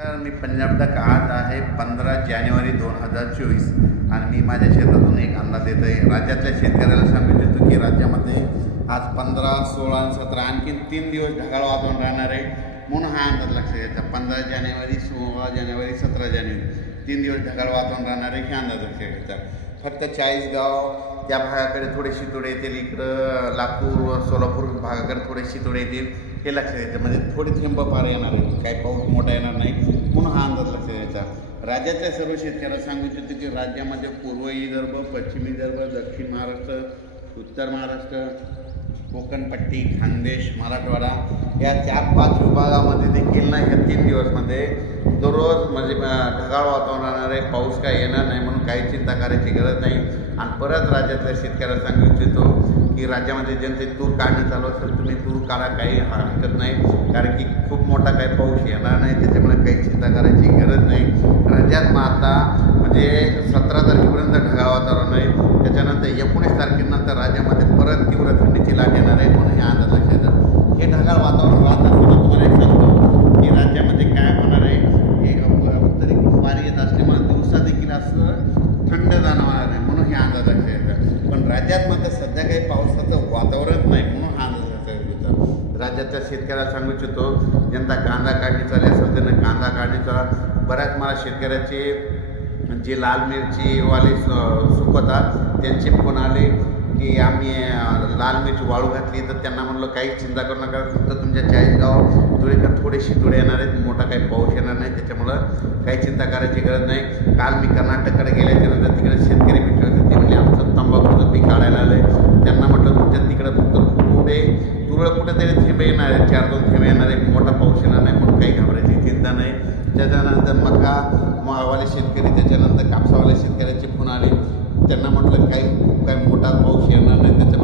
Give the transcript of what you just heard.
मी पंजाब तक आज आहे 15 जानेवारी 2024 आणि मी माझ्या शेतातून एक अंदाज देत आहे. राज्यातल्या शेतकऱ्याला सांगू इच्छितो की राज्यामध्ये आज 15, 16, 17 आणखी 3 दिवस ढगाळ वातावरण राहणार आहे. म्हणून हा अंदाज लक्षात घ्यायचा. 15 जानेवारी, 16 जानेवारी, 17 जानेवारी 3 दिवस ढगाळ वातावरण राहणार आहे, हे अंदाज लक्षात घ्यायचा. फक्त 40 गाव त्या भागाकडे थोडे शितोडे येतील, इकडं लातूर सोलापूर भागाकडे थोडे शितोडे येतील, हे लक्षात घ्यायचं. म्हणजे थोडे थेंब फार येणार आहे, काही पाऊस मोठा येणार नाही, म्हणून हा अंदाज लक्षात घ्यायचा. राज्यातल्या सर्व शेतकऱ्याला सांगू इच्छितो की राज्यामध्ये पूर्व विदर्भ, पश्चिम विदर्भ, दक्षिण महाराष्ट्र, उत्तर महाराष्ट्र, कोकणपट्टी, खानदेश, मराठवाडा या 4-5 विभागामध्ये देखील ना ह्या 3 दिवसमध्ये दररोज म्हणजे ढगाळ वातावरण राहणार आहे, पाऊस काय येणार नाही, म्हणून काही चिंता करायची गरज नाही. आणि परत राज्यातल्या शेतकऱ्याला सांगू इच्छितो की राज्यामध्ये ज्यांचे तूर काढणं चालू असेल, तुम्ही तूर काढा, काही हरकत नाही, कारण की खूप मोठा काही पाऊस येणार नाही, त्याच्यामुळे काही चिंता करायची गरज नाही. राज्यात मग आता म्हणजे 17 तारखेपर्यंत ढगाळ वातावरण आहे, त्याच्यानंतर 19 तारखेनंतर राज्यामध्ये परत तीव्र थंडीची लाट येणार आहे, म्हणून हे अंदाज लक्षात घ्यायचं. हे ढगाळ वातावरण राहत असताना तुम्हाला एक सांगतो की राज्यामध्ये काय होणार आहे, हे उत्तरी वारी येत असल्यामुळे दिवसा देखील असं थंड जाणवणार आहे, म्हणून हे अंदाज लक्षात घ्यायचा. पण राज्यात मात्र सध्या काही पावसाचं वातावरण नाही, म्हणून हा अंदाज लक्षात घ्यायचा. राज्यातल्या शेतकऱ्याला सांगू इच्छितो, ज्यांचा कांदा काढणी चालली असेल त्यांना कांदा काढणीचा बऱ्याच मला शेतकऱ्याचे जे लाल मिरचीवाले सुकवतात त्यांचे फोन आले की आम्ही लाल मिरची वाळू घातली, तर त्यांना म्हणलं काही चिंता करू नका, फक्त तुमच्या 40 गाव धुळेकर थोडेसे धुळे येणार आहेत, मोठा काही पाऊस येणार नाही, त्याच्यामुळं काही चिंता करायची गरज नाही. काल मी कर्नाटककडे गेल्याच्यानंतर तिकडे शेतकरी भेटले होते, ते म्हणजे आमचं तंबाखूचं पीक काढायला आलं आहे. त्यांना म्हटलं तुमच्या तिकडे फक्त थोडे तुरळक कुठेतरी थेंब येणार आहे, 4-2 थेंब येणार आहे, मोठा पाऊस येणार नाही, म्हणून काही घाबरायची चिंता नाही. त्याच्यानंतर मकावाले शेतकरी, त्याच्यानंतर कापसावाले शेतकऱ्याचे फोन आले, त्यांना म्हटलं काही मोठा पाऊस येणार नाही, त्याच्या